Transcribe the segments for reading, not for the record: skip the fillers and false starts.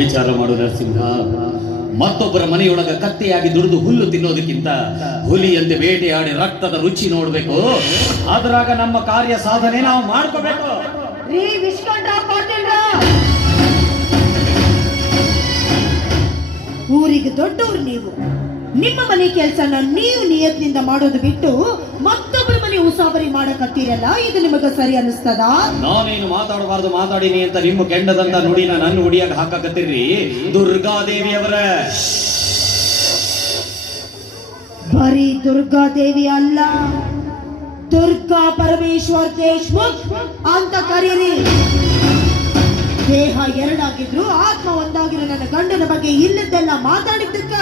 ವಿಚಾರ ಮಾಡು ನರಸಿಂಹ. ಮತ್ತೊಬ್ಬರ ಮನೆಯೊಳಗ ಕತ್ತೆಯಾಗಿ ದುಡಿದು ಹುಲ್ಲು ತಿನ್ನೋದಕ್ಕಿಂತ ಹುಲಿಯಂತೆ ಬೇಟೆಯಾಡಿ ರಕ್ತದ ರುಚಿ ನೋಡ್ಬೇಕು. ಅದ್ರಾಗ ನಮ್ಮ ಕಾರ್ಯ ಸಾಧನೆ ನಾವು ಮಾಡ್ಕೋಬೇಕು. ಊರಿಗೆ ದೊಡ್ಡವರು ನೀವು. ನಿಮ್ಮ ಮನೆ ಕೆಲಸನ ನೀವು ನಿಯತ್ನಿಂದ ಮಾಡೋದು ಬಿಟ್ಟು ಮತ್ತೊಬ್ಬರ ಮನೆ ಉಸಾಬರಿ ಮಾಡಕತ್ತೀರಲ್ಲ, ಇದು ನಿಮಗೆ ಸರಿ ಅನಿಸ್ತದ? ನಾನೇನು ಮಾತಾಡಬಾರ್ದು ಮಾತಾಡಿನಿ ಅಂತ ನಿಮ್ಮ ಕೆಂಡದಂತ ನುಡಿನ ನನ್ನ ಹುಡಿಯಾಗ ಹಾಕಕತ್ತೀರಿ ದುರ್ಗಾದೇವಿಯವರ. ಬರೀ ದುರ್ಗಾದೇವಿ ಅಲ್ಲ, ದುರ್ಗಾ ಪರಮೇಶ್ವರ್ ದೇಶ್ಮುಖ್ ಅಂತ ಕರೀರಿ. ದೇಹ ಎರಡಾಗಿದ್ರು ಆತ್ಮ ಒಂದಾಗಿರೋ ನನ್ನ ಗಂಡನ ಬಗ್ಗೆ ಇಲ್ಲದೆಲ್ಲ ಮಾತಾಡಿದ್ದಕ್ಕ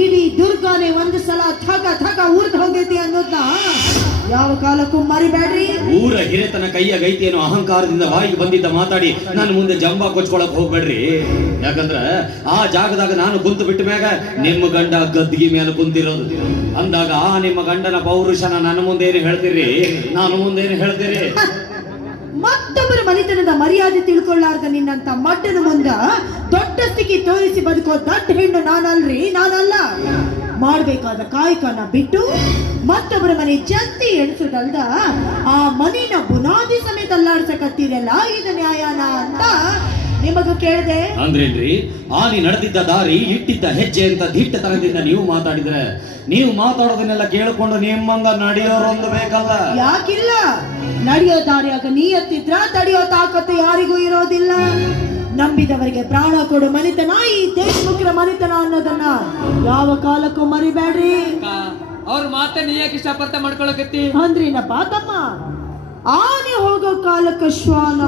ಇಡೀ ದುರ್ಗಾನೇ ಒಂದು ಸಲ ಥಗ ಥಗ ಊರ್ದು ಹೋಗೈತಿ ಅನ್ನೋದ್ನ ಯಾವ ಕಾಲಕ್ಕೂ ಮರಿಬೇಡ್ರಿ. ಊರ ಹಿರಿತನ ಕೈಯ ಗೈತಿಯನ್ನು ಅಹಂಕಾರದಿಂದ ಬಾಯಿಗೆ ಬಂದಿದ್ದ ಮಾತಾಡಿ ನನ್ನ ಮುಂದೆ ಜಂಬ ಕೊಚ್ಕೊಳಕ್ ಹೋಗ್ಬೇಡ್ರಿ. ಯಾಕಂದ್ರ ಆ ಜಾಗದಾಗ ನಾನು ಕುಂತು ಬಿಟ್ಟ ಮ್ಯಾಗ ನಿಮ್ಮ ಗಂಡ ಗದ್ದಿಗೆ ಮೇಲೆ ಕುಂತಿರೋದು ಅಂದಾಗ ಆ ನಿಮ್ಮ ಗಂಡನ ಪೌರುಷನ ನನ್ನ ಮುಂದೇನು ಹೇಳ್ತೀರಿ, ನಾನು ಮುಂದೇನು ಹೇಳ್ತೀರಿ? ಮತ್ತೊಬ್ಬರ ಮನೆತನದ ಮರ್ಯಾದೆ ತಿಳ್ಕೊಳ್ಳಾರ್ದ ನಿನ್ನಂತ ಮಡ್ಡನ ಮುಂದ ದೊಡ್ಡ ಸ್ಥಿತಿ ತೋರಿಸಿ ಬದುಕೋ ದೊಡ್ಡ ಹೆಣ್ಣು ನಾನಲ್ರಿ, ನಾನಲ್ಲ. ಮಾಡ್ಬೇಕಾದ ಕಾಯಕನ ಬಿಟ್ಟು ಮತ್ತೊಬ್ಬರ ಮನೆ ಜಂತಿ ಎಣಿಸೋದಲ್ದ ಆ ಮನಿನ ಬುನಾದಿ ಸಮೇತ ಅಲ್ಲಾಡ್ಸಕತ್ತೀರಲ್ಲ, ಇದು ನ್ಯಾಯನ ಅಂತ ನಿಮಗ ಕೇಳಿದೆ. ಅಂದ್ರೇನ್ರಿ, ಆನಿ ನಡೆದಿದ್ದ ದಾರಿ ಇಟ್ಟಿದ್ದ ಹೆಜ್ಜೆ ಅಂತ ದಿಟ್ಟತನದಿಂದ ನೀವು ಮಾತಾಡಿದ್ರೆ, ನೀವು ಮಾತಾಡೋದನ್ನೆಲ್ಲ ಕೇಳಿಕೊಂಡು ನಿಮ್ಮಂಗ ನಡೆಯೋರೊಂದು ಬೇಕಲ್ಲ? ಯಾಕಿಲ್ಲ, ನಡೆಯೋ ದಾರಿಯಾಗ ನೀಯತ್ತಿದ್ರ ತಡೆಯೋ ತಾಕತ್ತು ಯಾರಿಗೂ ಇರೋದಿಲ್ಲ. ನಂಬಿದವರಿಗೆ ಪ್ರಾಣ ಕೊಡು ಮನಿತನ ಈ ದೇಶಮುಖರ ಮನಿತನ ಅನ್ನೋದನ್ನ ಯಾವ ಕಾಲಕ್ಕೂ ಮರಿಬೇಡ್ರಿ. ಅವ್ರ ಮಾತ ನೀ ಯಾಕೆ ಇಷ್ಟಪಡ್ತಾ ಮಾಡ್ಕೊಳಕತ್ತಿ ಅಂದ್ರಿನಪ್ಪ ತಮ್ಮ, ಆನೆ ಹೋಗೋ ಕಾಲಕ್ಕೆ ಶ್ವಾನ